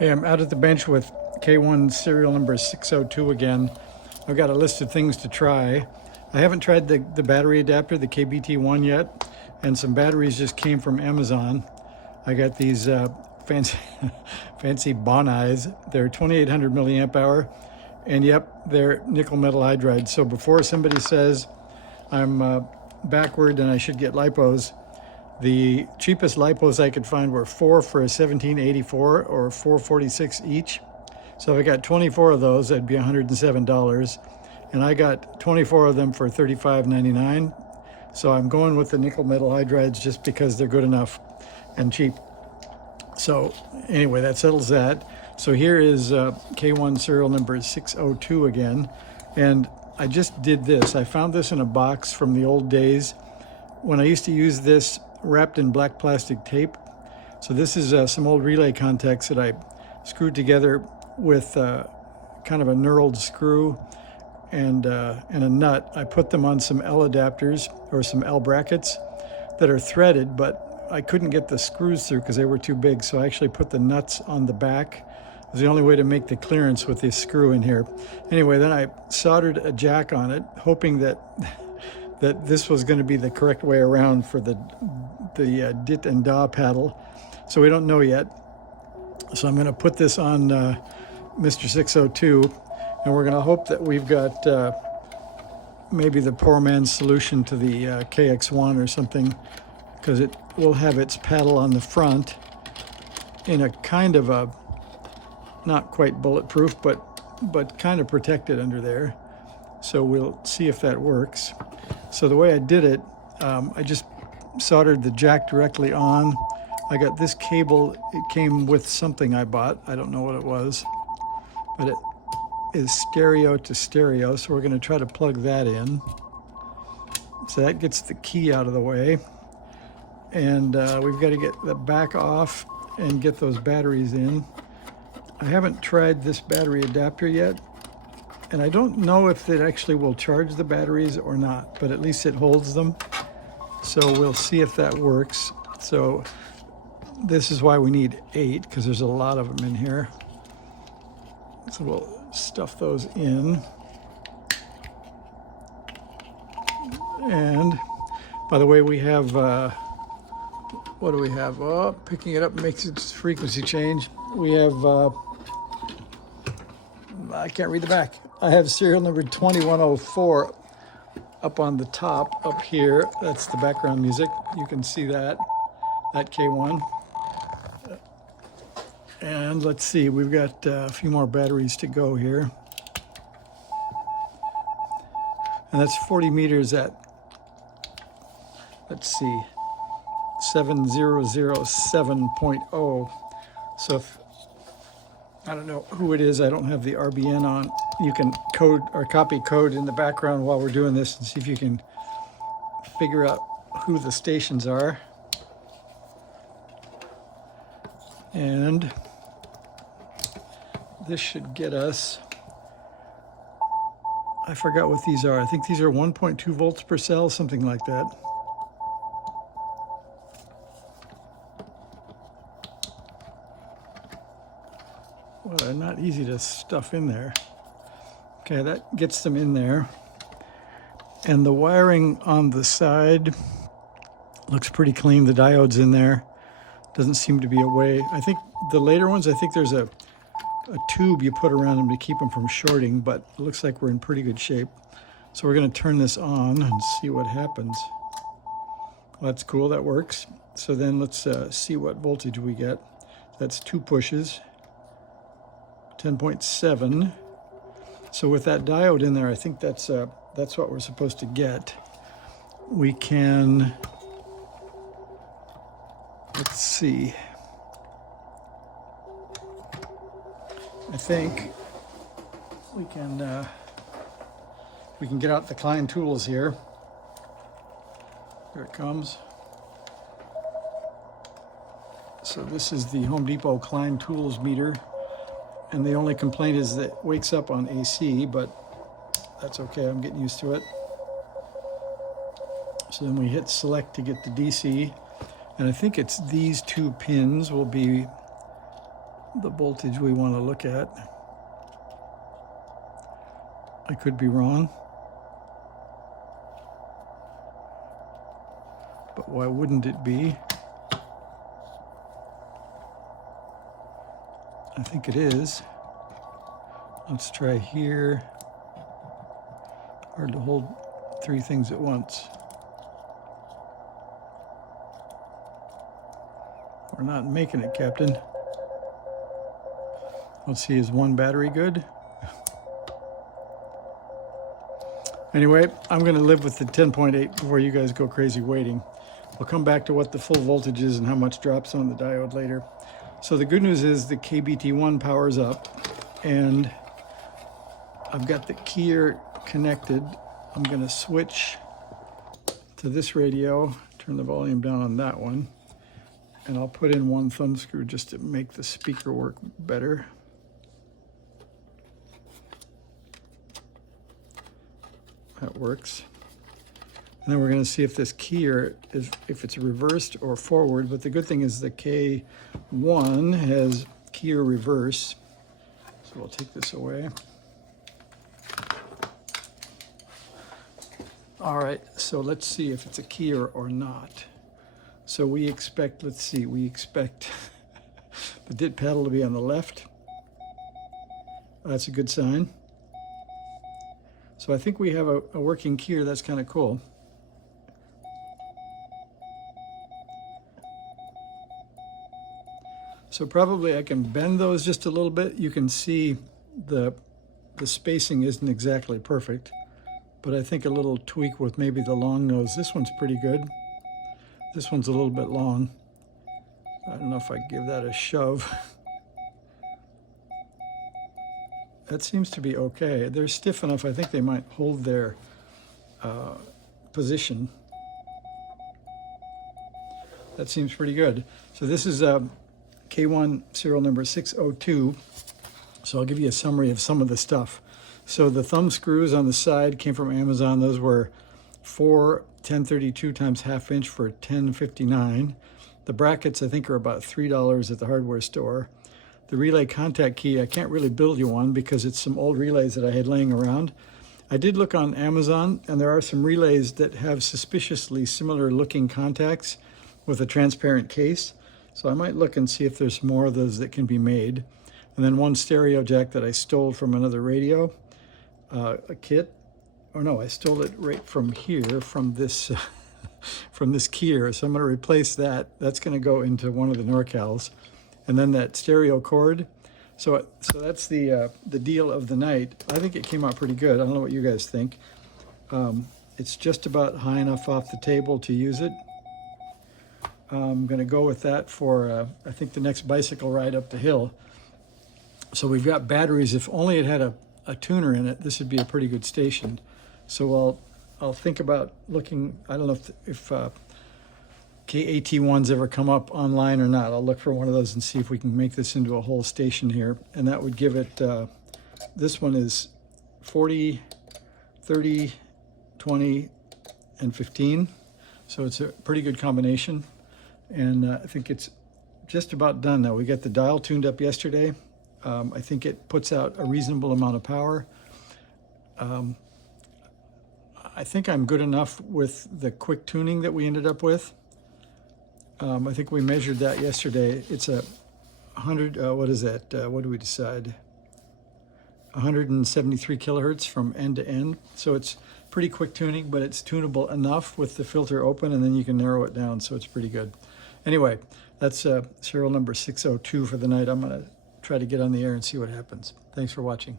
Hey, I'm out at the bench with K1 serial number 602 again. I've got a list of things to try. I haven't tried the battery adapter, the KBT1 yet, and some batteries just came from Amazon. I got these fancy, fancy Bonais. They're 2800 milliamp hour, and yep, they're nickel metal hydride. So before somebody says I'm backward and I should get lipos, the cheapest lipos I could find were 4 for a 1784 or 446 each. So if I got 24 of those, that'd be $107. And I got 24 of them for $35.99. So I'm going with the nickel metal hydrides just because they're good enough and cheap. So anyway, that settles that. So here is K1 serial number 602 again. And I just did this. I found this in a box from the old days when I used to use this wrapped in black plastic tape. So this is some old relay contacts that I screwed together with kind of a knurled screw and a nut. I put them on some L adapters or some L brackets that are threaded, but I couldn't get the screws through because they were too big. So I actually put the nuts on the back. It was the only way to make the clearance with this screw in here. Anyway, then I soldered a jack on it, hoping that this was going to be the correct way around for the dit and da paddle. So we don't know yet. So I'm going to put this on Mr. 602, and we're going to hope that we've got maybe the poor man's solution to the KX1 or something, because it will have its paddle on the front in a kind of a, not quite bulletproof, but kind of protected under there. So we'll see if that works. So the way I did it, I just soldered the jack directly on. I got this cable. It came with something I bought. I don't know what it was, but it is stereo to stereo. So we're going to try to plug that in. So that gets the key out of the way. And we've got to get the back off and get those batteries in. I haven't tried this battery adapter yet. And I don't know if it actually will charge the batteries or not, but at least it holds them. So we'll see if that works. So this is why we need 8, because there's a lot of them in here. So we'll stuff those in. And by the way, we have, what do we have? Oh, picking it up makes its frequency change. We have, I can't read the back. I have serial number 2104 up on the top, up here. That's the background music. You can see that K1. And let's see, we've got a few more batteries to go here. And that's 40 meters at, let's see, 7007.0. So if, I don't know who it is, I don't have the RBN on. You can code or copy code in the background while we're doing this and see if you can figure out who the stations are. And this should get us, I forgot what these are. I think these are 1.2 volts per cell, something like that. Well, they're not easy to stuff in there. Okay, that gets them in there. And the wiring on the side looks pretty clean. The diode's in there. Doesn't seem to be a way. I think the later ones, I think there's a tube you put around them to keep them from shorting, but it looks like we're in pretty good shape. So we're going to turn this on and see what happens. Well, that's cool, that works. So then let's see what voltage we get. That's 2 pushes, 10.7. So with that diode in there, I think that's what we're supposed to get. We can, let's see. I think we can get out the Klein tools here. Here it comes. So this is the Home Depot Klein tools meter. And the only complaint is that it wakes up on AC, but that's okay, I'm getting used to it. So then we hit select to get the DC. And I think it's these 2 pins will be the voltage we want to look at. I could be wrong, but why wouldn't it be? I think it is. Let's try here. Hard to hold three things at once. We're not making it, Captain. Let's see, is one battery good? Anyway, I'm going to live with the 10.8 before you guys go crazy waiting. We'll come back to what the full voltage is and how much drops on the diode later. So the good news is the KBT1 powers up, and I've got the keyer connected. I'm going to switch to this radio, turn the volume down on that one, and I'll put in one thumb screw just to make the speaker work better. That works. And then we're going to see if this keyer is, if it's reversed or forward. But the good thing is the K1 has keyer reverse. So we'll take this away. All right, so let's see if it's a keyer or not. So we expect, let's see, we expect the dit pedal to be on the left. That's a good sign. So I think we have a working keyer. That's kind of cool. So probably I can bend those just a little bit. You can see the spacing isn't exactly perfect, but I think a little tweak with maybe the long nose. This one's pretty good. This one's a little bit long. I don't know if I give that a shove. That seems to be okay. They're stiff enough. I think they might hold their position. That seems pretty good. So this is K1 serial number 602. So I'll give you a summary of some of the stuff. So the thumb screws on the side came from Amazon. Those were 4 1032 times ½ inch for $10.59. The brackets I think are about $3 at the hardware store. The relay contact key, I can't really build you one because it's some old relays that I had laying around. I did look on Amazon, and there are some relays that have suspiciously similar looking contacts with a transparent case. So I might look and see if there's more of those that can be made. And then one stereo jack that I stole from another radio, a kit. Oh no, I stole it right from here, from this from this keyer. So I'm going to replace that. That's going to go into one of the NorCals. And then that stereo cord. So that's the deal of the night. I think it came out pretty good. I don't know what you guys think. It's just about high enough off the table to use it. I'm going to go with that for, I think, the next bicycle ride up the hill. So we've got batteries. If only it had a tuner in it, this would be a pretty good station. So I'll think about looking. I don't know if KBT1s ever come up online or not. I'll look for one of those and see if we can make this into a whole station here. And that would give it, this one is 40, 30, 20, and 15. So it's a pretty good combination. And I think it's just about done now. We got the dial tuned up yesterday. I think it puts out a reasonable amount of power. I think I'm good enough with the quick tuning that we ended up with. I think we measured that yesterday. It's a 100, what is that? What do we decide? 173 kilohertz from end to end. So it's pretty quick tuning, but it's tunable enough with the filter open, and then you can narrow it down, so it's pretty good. Anyway, that's serial number 602 for the night. I'm going to try to get on the air and see what happens. Thanks for watching.